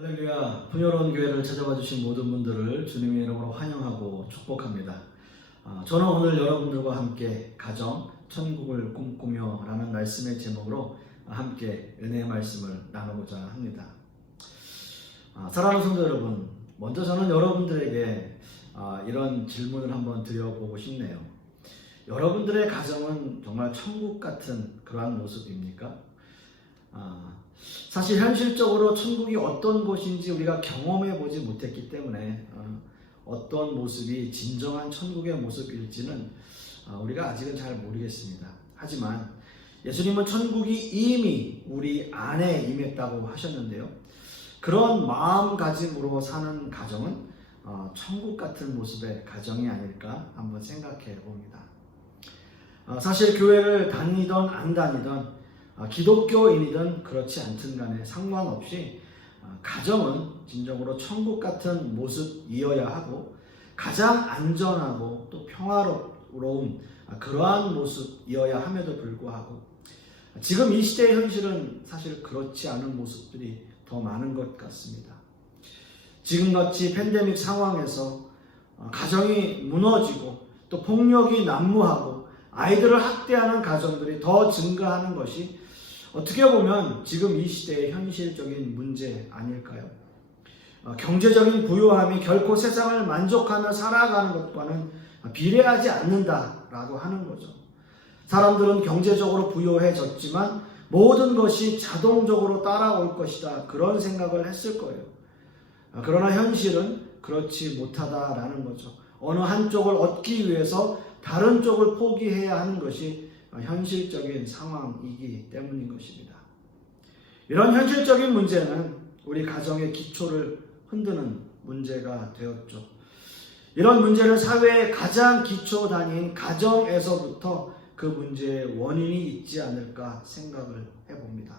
할렐루야. 풍요로운 교회를 찾아와 주신 모든 분들을 주님의 이름으로 환영하고 축복합니다. 저는 오늘 여러분들과 함께 가정, 천국을 꿈꾸며 라는 말씀의 제목으로 함께 은혜의 말씀을 나누고자 합니다. 사랑하는 성도 여러분, 먼저 저는 여러분들에게 이런 질문을 한번 드려보고 싶네요. 여러분들의 가정은 정말 천국 같은 그러한 모습입니까? 사실 현실적으로 천국이 어떤 곳인지 우리가 경험해 보지 못했기 때문에 어떤 모습이 진정한 천국의 모습일지는 우리가 아직은 잘 모르겠습니다. 하지만 예수님은 천국이 이미 우리 안에 임했다고 하셨는데요. 그런 마음가짐으로 사는 가정은 천국 같은 모습의 가정이 아닐까 한번 생각해 봅니다. 사실 교회를 다니던 안 다니던 기독교인이든 그렇지 않든 간에 상관없이 가정은 진정으로 천국 같은 모습이어야 하고 가장 안전하고 또 평화로운 그러한 모습이어야 함에도 불구하고 지금 이 시대의 현실은 사실 그렇지 않은 모습들이 더 많은 것 같습니다. 지금같이 팬데믹 상황에서 가정이 무너지고 또 폭력이 난무하고 아이들을 학대하는 가정들이 더 증가하는 것이 어떻게 보면 지금 이 시대의 현실적인 문제 아닐까요? 경제적인 부유함이 결코 세상을 만족하며 살아가는 것과는 비례하지 않는다라고 하는 거죠. 사람들은 경제적으로 부유해졌지만 모든 것이 자동적으로 따라올 것이다 그런 생각을 했을 거예요. 그러나 현실은 그렇지 못하다라는 거죠. 어느 한쪽을 얻기 위해서 다른 쪽을 포기해야 하는 것이 현실적인 상황이기 때문인 것입니다. 이런 현실적인 문제는 우리 가정의 기초를 흔드는 문제가 되었죠. 이런 문제는 사회의 가장 기초 단위인 가정에서부터 그 문제의 원인이 있지 않을까 생각을 해봅니다.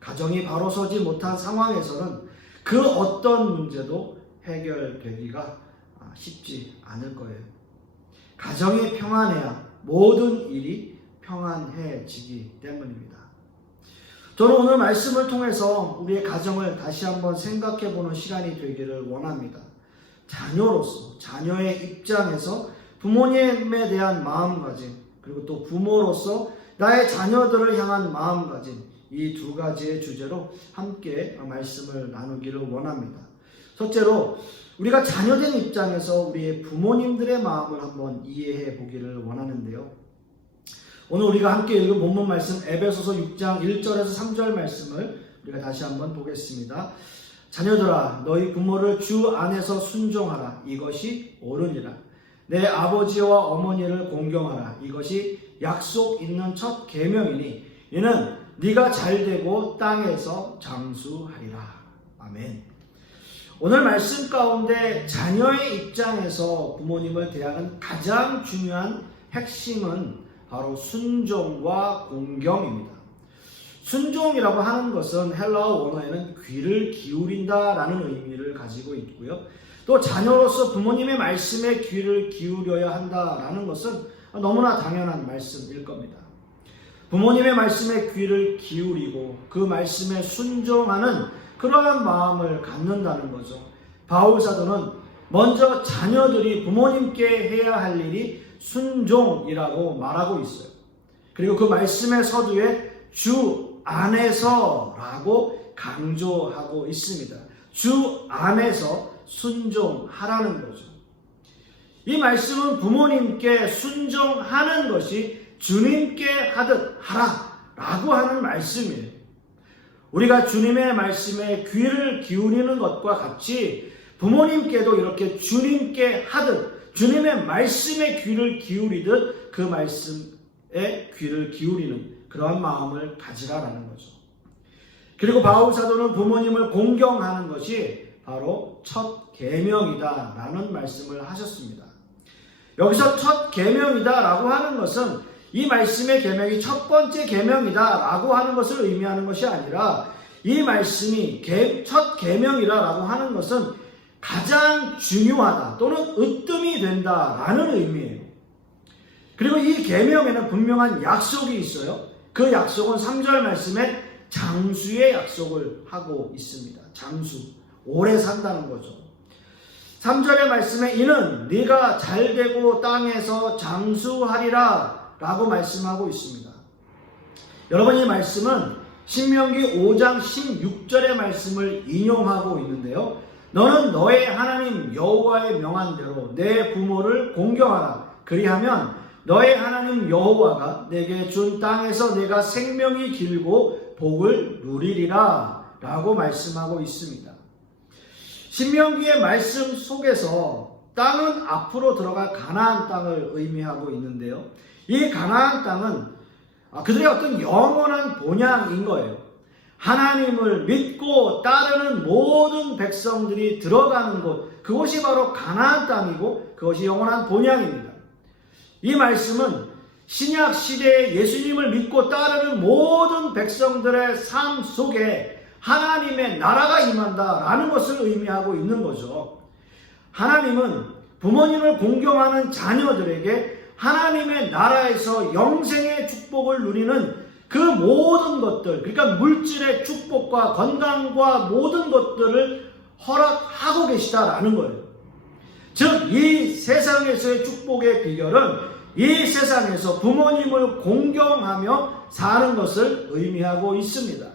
가정이 바로 서지 못한 상황에서는 그 어떤 문제도 해결되기가 쉽지 않을 거예요. 가정이 평안해야 모든 일이 평안해지기 때문입니다. 저는 오늘 말씀을 통해서 우리의 가정을 다시 한번 생각해보는 시간이 되기를 원합니다. 자녀로서, 자녀의 입장에서 부모님에 대한 마음가짐, 그리고 또 부모로서 나의 자녀들을 향한 마음가짐, 이 두 가지의 주제로 함께 말씀을 나누기를 원합니다. 첫째로 우리가 자녀된 입장에서 우리의 부모님들의 마음을 한번 이해해 보기를 원하는데요. 오늘 우리가 함께 읽은 본문 말씀 에베소서 6장 1절에서 3절 말씀을 우리가 다시 한번 보겠습니다. 자녀들아 너희 부모를 주 안에서 순종하라. 이것이 옳으니라. 내 아버지와 어머니를 공경하라. 이것이 약속 있는 첫 계명이니 이는 네가 잘되고 땅에서 장수하리라. 아멘. 오늘 말씀 가운데 자녀의 입장에서 부모님을 대하는 가장 중요한 핵심은 바로 순종과 공경입니다. 순종이라고 하는 것은 헬라어 원어에는 귀를 기울인다라는 의미를 가지고 있고요. 또 자녀로서 부모님의 말씀에 귀를 기울여야 한다라는 것은 너무나 당연한 말씀일 겁니다. 부모님의 말씀에 귀를 기울이고 그 말씀에 순종하는 그러한 마음을 갖는다는 거죠. 바울 사도는 먼저 자녀들이 부모님께 해야 할 일이 순종이라고 말하고 있어요. 그리고 그 말씀의 서두에 주 안에서라고 강조하고 있습니다. 주 안에서 순종하라는 거죠. 이 말씀은 부모님께 순종하는 것이 주님께 하듯 하라라고 하는 말씀이에요. 우리가 주님의 말씀에 귀를 기울이는 것과 같이 부모님께도 이렇게 주님께 하듯 주님의 말씀에 귀를 기울이듯 그 말씀에 귀를 기울이는 그러한 마음을 가지라라는 거죠. 그리고 바울 사도는 부모님을 공경하는 것이 바로 첫 계명이다라는 말씀을 하셨습니다. 여기서 첫 계명이다라고 하는 것은 이 말씀의 계명이 첫 번째 계명이다라고 하는 것을 의미하는 것이 아니라 이 말씀이 첫 계명이라고 하는 것은 가장 중요하다 또는 으뜸이 된다라는 의미예요. 그리고 이 계명에는 분명한 약속이 있어요. 그 약속은 3절 말씀에 장수의 약속을 하고 있습니다. 장수, 오래 산다는 거죠. 3절의 말씀에 이는 네가 잘되고 땅에서 장수하리라 라고 말씀하고 있습니다. 여러분, 이 말씀은 신명기 5장 16절의 말씀을 인용하고 있는데요. 너는 너의 하나님 여호와의 명한 대로 내 부모를 공경하라. 그리하면 너의 하나님 여호와가 내게 준 땅에서 내가 생명이 길고 복을 누리리라 라고 말씀하고 있습니다. 신명기의 말씀 속에서 땅은 앞으로 들어갈 가나안 땅을 의미하고 있는데요. 이 가나안 땅은 그들의 어떤 영원한 본향인 거예요. 하나님을 믿고 따르는 모든 백성들이 들어가는 곳, 그것이 바로 가나안 땅이고 그것이 영원한 본향입니다. 이 말씀은 신약 시대에 예수님을 믿고 따르는 모든 백성들의 삶 속에 하나님의 나라가 임한다라는 것을 의미하고 있는 거죠. 하나님은 부모님을 공경하는 자녀들에게 하나님의 나라에서 영생의 축복을 누리는 그 모든 것들, 그러니까 물질의 축복과 건강과 모든 것들을 허락하고 계시다라는 거예요. 즉, 이 세상에서의 축복의 비결은 이 세상에서 부모님을 공경하며 사는 것을 의미하고 있습니다.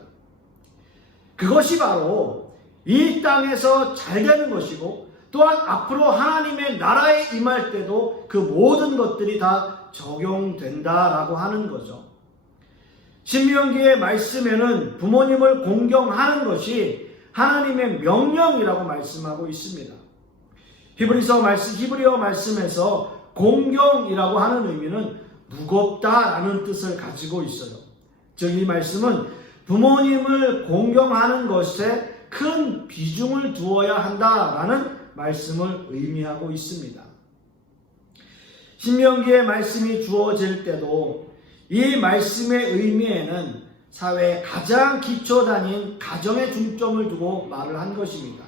그것이 바로 이 땅에서 잘 되는 것이고, 또한 앞으로 하나님의 나라에 임할 때도 그 모든 것들이 다 적용된다라고 하는 거죠. 신명기의 말씀에는 부모님을 공경하는 것이 하나님의 명령이라고 말씀하고 있습니다. 히브리어 말씀에서 공경이라고 하는 의미는 무겁다라는 뜻을 가지고 있어요. 즉, 이 말씀은 부모님을 공경하는 것에 큰 비중을 두어야 한다라는 말씀을 의미하고 있습니다. 신명기의 말씀이 주어질 때도 이 말씀의 의미에는 사회의 가장 기초 단위인 가정에 중점을 두고 말을 한 것입니다.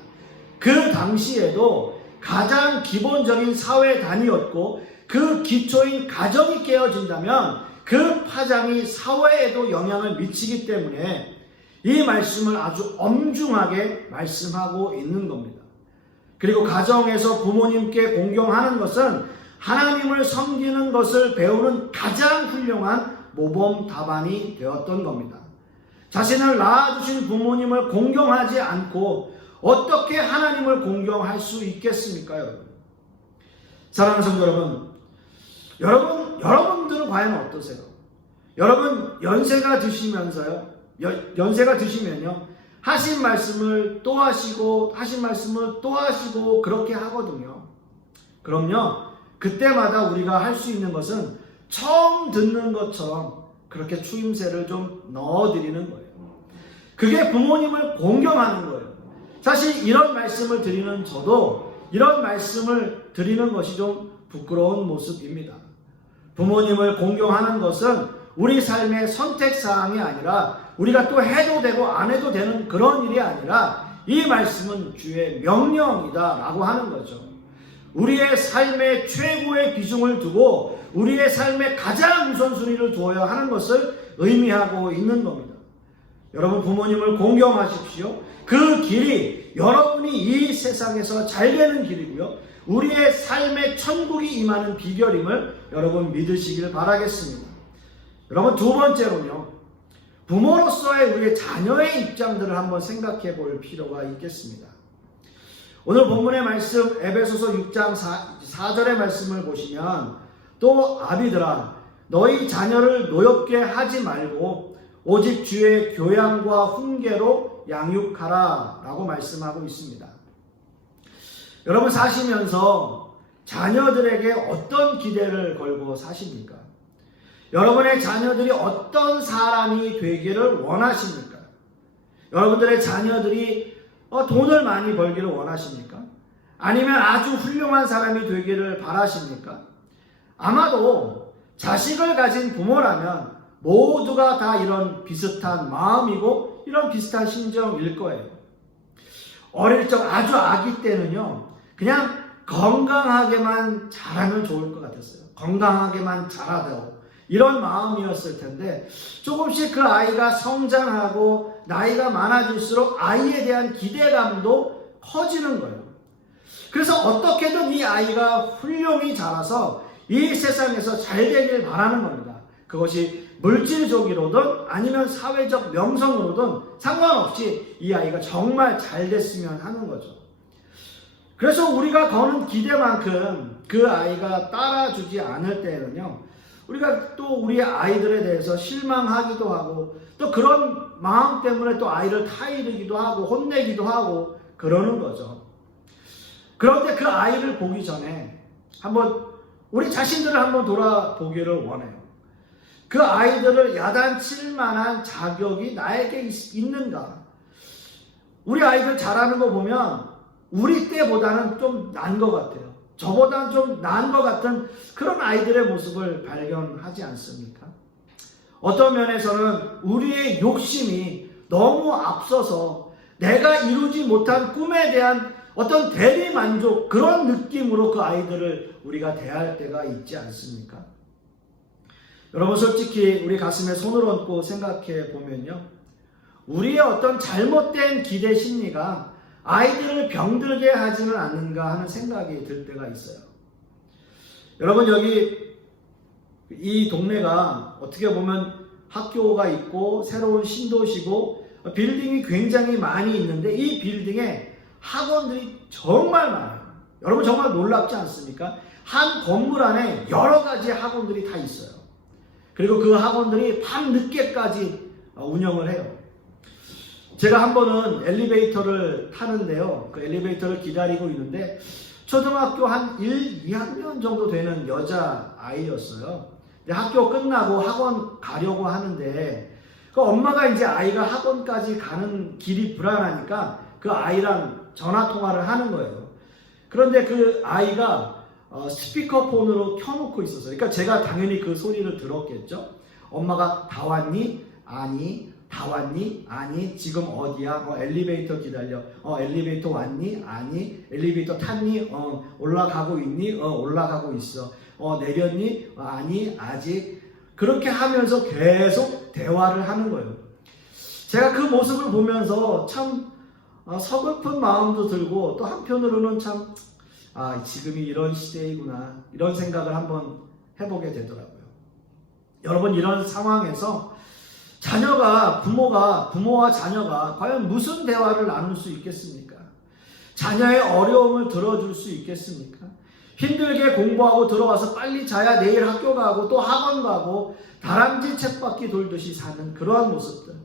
그 당시에도 가장 기본적인 사회 단위였고 그 기초인 가정이 깨어진다면 그 파장이 사회에도 영향을 미치기 때문에 이 말씀을 아주 엄중하게 말씀하고 있는 겁니다. 그리고 가정에서 부모님께 공경하는 것은 하나님을 섬기는 것을 배우는 가장 훌륭한 모범 답안이 되었던 겁니다. 자신을 낳아주신 부모님을 공경하지 않고 어떻게 하나님을 공경할 수 있겠습니까, 여러분? 사랑하는 성도 여러분들은 과연 어떠세요? 여러분 연세가 드시면요, 하신 말씀을 또 하시고 하신 말씀을 또 하시고 그렇게 하거든요. 그럼요, 그때마다 우리가 할 수 있는 것은 처음 듣는 것처럼 그렇게 추임새를 좀 넣어드리는 거예요. 그게 부모님을 공경하는 거예요. 사실 이런 말씀을 드리는 저도 이런 말씀을 드리는 것이 좀 부끄러운 모습입니다. 부모님을 공경하는 것은 우리 삶의 선택사항이 아니라 우리가 또 해도 되고 안 해도 되는 그런 일이 아니라 이 말씀은 주의 명령이다라고 하는 거죠. 우리의 삶에 최고의 비중을 두고 우리의 삶에 가장 우선순위를 두어야 하는 것을 의미하고 있는 겁니다. 여러분, 부모님을 공경하십시오. 그 길이 여러분이 이 세상에서 잘 되는 길이고요, 우리의 삶에 천국이 임하는 비결임을 여러분 믿으시길 바라겠습니다. 여러분, 두 번째로는요, 부모로서의 우리의 자녀의 입장들을 한번 생각해 볼 필요가 있겠습니다. 오늘 본문의 말씀 에베소서 6장 4절의 말씀을 보시면, 또 아비들아 너희 자녀를 노엽게 하지 말고 오직 주의 교양과 훈계로 양육하라 라고 말씀하고 있습니다. 여러분, 사시면서 자녀들에게 어떤 기대를 걸고 사십니까? 여러분의 자녀들이 어떤 사람이 되기를 원하십니까? 여러분들의 자녀들이 돈을 많이 벌기를 원하십니까? 아니면 아주 훌륭한 사람이 되기를 바라십니까? 아마도 자식을 가진 부모라면 모두가 다 이런 비슷한 마음이고 이런 비슷한 심정일 거예요. 어릴 적 아주 아기 때는요, 그냥 건강하게만 자라면 좋을 것 같았어요. 건강하게만 자라도 이런 마음이었을 텐데 조금씩 그 아이가 성장하고 나이가 많아질수록 아이에 대한 기대감도 커지는 거예요. 그래서 어떻게든 이 아이가 훌륭히 자라서 이 세상에서 잘 되길 바라는 겁니다. 그것이 물질적으로든 아니면 사회적 명성으로든 상관없이 이 아이가 정말 잘 됐으면 하는 거죠. 그래서 우리가 거는 기대만큼 그 아이가 따라주지 않을 때는요, 우리가 또 우리 아이들에 대해서 실망하기도 하고 또 그런 마음 때문에 또 아이를 타이르기도 하고 혼내기도 하고 그러는 거죠. 그런데 그 아이를 보기 전에 한번 우리 자신들을 한번 돌아보기를 원해요. 그 아이들을 야단칠 만한 자격이 나에게 있는가? 우리 아이들 잘하는 거 보면 우리 때보다는 좀 나은 것 같아요. 저보다는 좀 나은 것 같은 그런 아이들의 모습을 발견하지 않습니까? 어떤 면에서는 우리의 욕심이 너무 앞서서 내가 이루지 못한 꿈에 대한 어떤 대리 만족, 그런 느낌으로 그 아이들을 우리가 대할 때가 있지 않습니까? 여러분, 솔직히 우리 가슴에 손을 얹고 생각해 보면요, 우리의 어떤 잘못된 기대 심리가 아이들을 병들게 하지는 않는가 하는 생각이 들 때가 있어요. 여러분, 여기 이 동네가 어떻게 보면 학교가 있고 새로운 신도시고 빌딩이 굉장히 많이 있는데 이 빌딩에 학원들이 정말 많아요. 여러분 정말 놀랍지 않습니까? 한 건물 안에 여러 가지 학원들이 다 있어요. 그리고 그 학원들이 밤 늦게까지 운영을 해요. 제가 한 번은 엘리베이터를 타는데요. 그 엘리베이터를 기다리고 있는데 초등학교 한 1, 2학년 정도 되는 여자아이였어요. 학교 끝나고 학원 가려고 하는데 그 엄마가 이제 아이가 학원까지 가는 길이 불안하니까 그 아이랑 전화 통화를 하는 거예요. 그런데 그 아이가 스피커폰으로 켜놓고 있었어요. 그러니까 제가 당연히 그 소리를 들었겠죠. 엄마가 다 왔니? 아니. 다 왔니? 아니. 지금 어디야? 엘리베이터 기다려. 엘리베이터 왔니? 아니. 엘리베이터 탔니? 올라가고 있니? 올라가고 있어. 내렸니? 아니. 아직. 그렇게 하면서 계속 대화를 하는 거예요. 제가 그 모습을 보면서 참 서글픈 마음도 들고 또 한편으로는 참 지금이 이런 시대이구나 이런 생각을 한번 해보게 되더라고요. 여러분, 이런 상황에서 부모와 자녀가 과연 무슨 대화를 나눌 수 있겠습니까? 자녀의 어려움을 들어줄 수 있겠습니까? 힘들게 공부하고 들어와서 빨리 자야 내일 학교 가고 또 학원 가고 다람쥐 쳇바퀴 돌듯이 사는 그러한 모습들,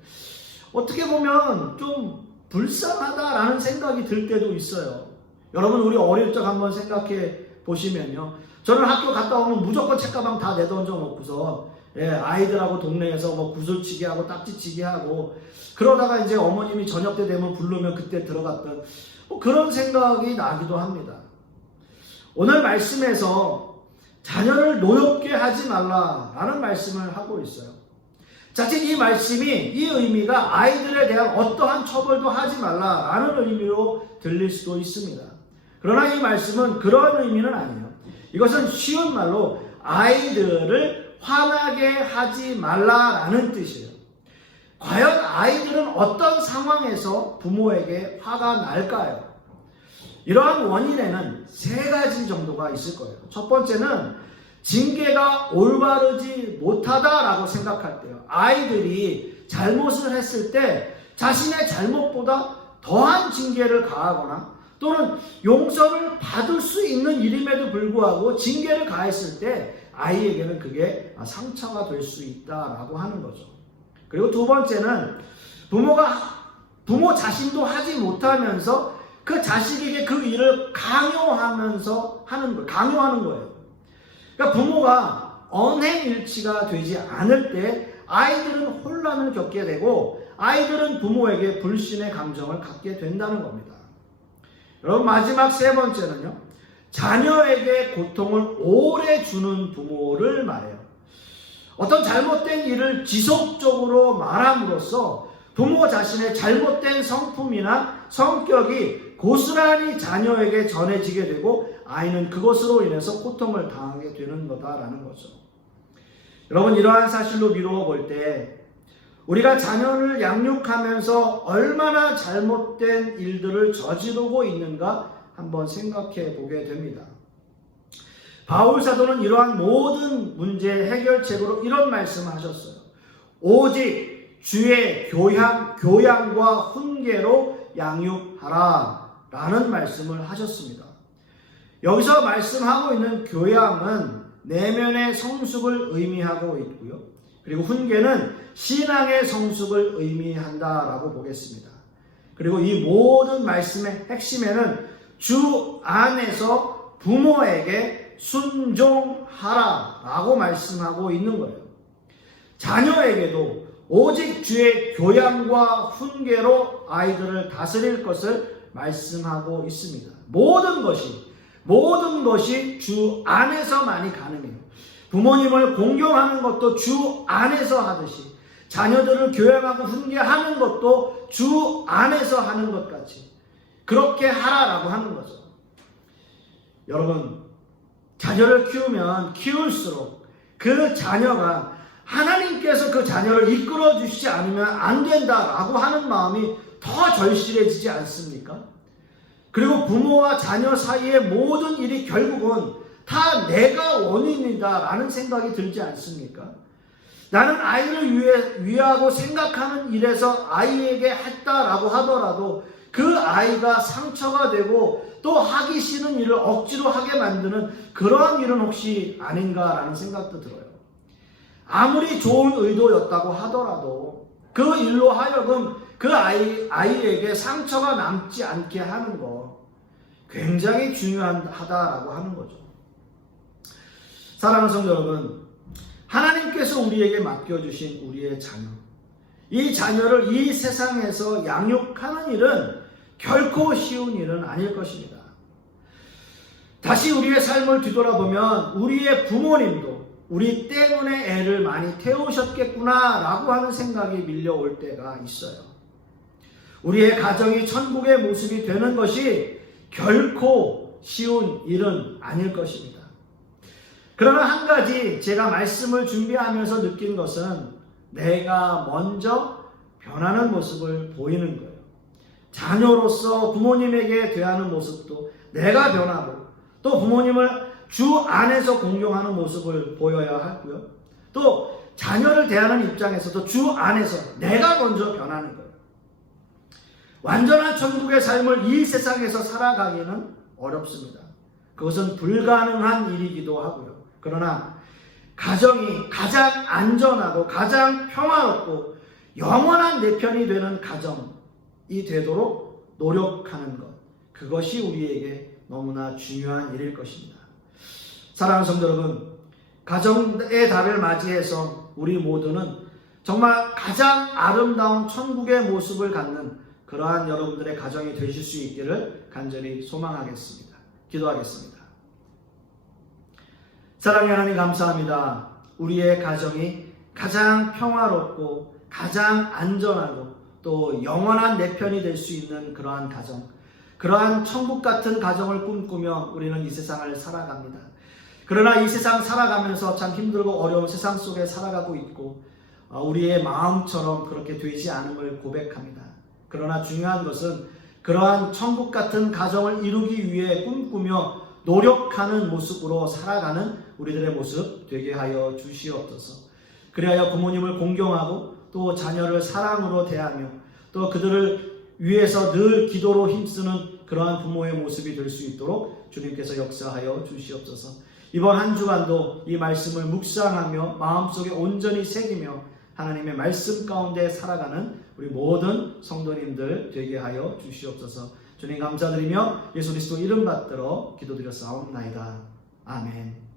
어떻게 보면 좀 불쌍하다라는 생각이 들 때도 있어요. 여러분, 우리 어릴 적 한번 생각해 보시면요, 저는 학교 갔다 오면 무조건 책가방 다 내던져 놓고서 아이들하고 동네에서 구슬치기 하고 딱지치기 하고 그러다가 이제 어머님이 저녁 때 되면 부르면 그때 들어갔던 그런 생각이 나기도 합니다. 오늘 말씀에서 자녀를 노엽게 하지 말라라는 말씀을 하고 있어요. 자칫 이 말씀이, 이 의미가 아이들에 대한 어떠한 처벌도 하지 말라라는 의미로 들릴 수도 있습니다. 그러나 이 말씀은 그런 의미는 아니에요. 이것은 쉬운 말로 아이들을 화나게 하지 말라라는 뜻이에요. 과연 아이들은 어떤 상황에서 부모에게 화가 날까요? 이러한 원인에는 세 가지 정도가 있을 거예요. 첫 번째는 징계가 올바르지 못하다라고 생각할 때요. 아이들이 잘못을 했을 때 자신의 잘못보다 더한 징계를 가하거나 또는 용서를 받을 수 있는 일임에도 불구하고 징계를 가했을 때 아이에게는 그게 상처가 될 수 있다라고 하는 거죠. 그리고 두 번째는 부모 자신도 하지 못하면서 그 자식에게 그 일을 강요하면서 강요하는 거예요. 그러니까 부모가 언행일치가 되지 않을 때 아이들은 혼란을 겪게 되고 아이들은 부모에게 불신의 감정을 갖게 된다는 겁니다. 여러분, 마지막 세 번째는요, 자녀에게 고통을 오래 주는 부모를 말해요. 어떤 잘못된 일을 지속적으로 말함으로써 부모 자신의 잘못된 성품이나 성격이 고스란히 자녀에게 전해지게 되고 아이는 그것으로 인해서 고통을 당하게 되는 거다라는 거죠. 여러분, 이러한 사실로 미루어 볼 때 우리가 자녀를 양육하면서 얼마나 잘못된 일들을 저지르고 있는가 한번 생각해 보게 됩니다. 바울 사도는 이러한 모든 문제의 해결책으로 이런 말씀을 하셨어요. 오직 주의 교양과 훈계로 양육하라 라는 말씀을 하셨습니다. 여기서 말씀하고 있는 교양은 내면의 성숙을 의미하고 있고요. 그리고 훈계는 신앙의 성숙을 의미한다라고 보겠습니다. 그리고 이 모든 말씀의 핵심에는 주 안에서 부모에게 순종하라라고 말씀하고 있는 거예요. 자녀에게도 오직 주의 교양과 훈계로 아이들을 다스릴 것을 말씀하고 있습니다. 모든 것이 주 안에서만이 가능해요. 부모님을 공경하는 것도 주 안에서 하듯이, 자녀들을 교양하고 훈계하는 것도 주 안에서 하는 것 같이 그렇게 하라라고 하는 거죠. 여러분, 자녀를 키우면 키울수록 그 자녀가 하나님께서 그 자녀를 이끌어 주시지 않으면 안 된다라고 하는 마음이 더 절실해지지 않습니까? 그리고 부모와 자녀 사이의 모든 일이 결국은 다 내가 원인이다라는 생각이 들지 않습니까? 나는 아이를 위하고 생각하는 일에서 아이에게 했다라고 하더라도 그 아이가 상처가 되고 또 하기 싫은 일을 억지로 하게 만드는 그러한 일은 혹시 아닌가라는 생각도 들어요. 아무리 좋은 의도였다고 하더라도 그 일로 하여금 그 아이에게 상처가 남지 않게 하는 거 굉장히 중요하다라고 하는 거죠. 사랑하는 성도 여러분, 하나님께서 우리에게 맡겨주신 우리의 자녀, 이 자녀를 이 세상에서 양육하는 일은 결코 쉬운 일은 아닐 것입니다. 다시 우리의 삶을 뒤돌아보면 우리의 부모님도 우리 때문에 애를 많이 태우셨겠구나 라고 하는 생각이 밀려올 때가 있어요. 우리의 가정이 천국의 모습이 되는 것이 결코 쉬운 일은 아닐 것입니다. 그러나 한 가지 제가 말씀을 준비하면서 느낀 것은 내가 먼저 변하는 모습을 보이는 거예요. 자녀로서 부모님에게 대하는 모습도 내가 변하고 또 부모님을 주 안에서 공경하는 모습을 보여야 하고요. 또 자녀를 대하는 입장에서도 주 안에서 내가 먼저 변하는 거예요. 완전한 천국의 삶을 이 세상에서 살아가기는 어렵습니다. 그것은 불가능한 일이기도 하고요. 그러나 가정이 가장 안전하고 가장 평화롭고 영원한 내 편이 되는 가정이 되도록 노력하는 것, 그것이 우리에게 너무나 중요한 일일 것입니다. 사랑하는 성도 여러분, 가정의 달을 맞이해서 우리 모두는 정말 가장 아름다운 천국의 모습을 갖는 그러한 여러분들의 가정이 되실 수 있기를 간절히 소망하겠습니다. 기도하겠습니다. 사랑의 하나님, 감사합니다. 우리의 가정이 가장 평화롭고 가장 안전하고 또 영원한 내 편이 될 수 있는 그러한 가정, 그러한 천국 같은 가정을 꿈꾸며 우리는 이 세상을 살아갑니다. 그러나 이 세상 살아가면서 참 힘들고 어려운 세상 속에 살아가고 있고 우리의 마음처럼 그렇게 되지 않음을 고백합니다. 그러나 중요한 것은 그러한 천국 같은 가정을 이루기 위해 꿈꾸며 노력하는 모습으로 살아가는 우리들의 모습 되게 하여 주시옵소서. 그리하여 부모님을 공경하고 또 자녀를 사랑으로 대하며 또 그들을 위해서 늘 기도로 힘쓰는 그러한 부모의 모습이 될 수 있도록 주님께서 역사하여 주시옵소서. 이번 한 주간도 이 말씀을 묵상하며 마음속에 온전히 새기며 하나님의 말씀 가운데 살아가는 우리 모든 성도님들 되게 하여 주시옵소서. 주님 감사드리며 예수 그리스도 이름 받들어 기도드렸사옵나이다. 아멘.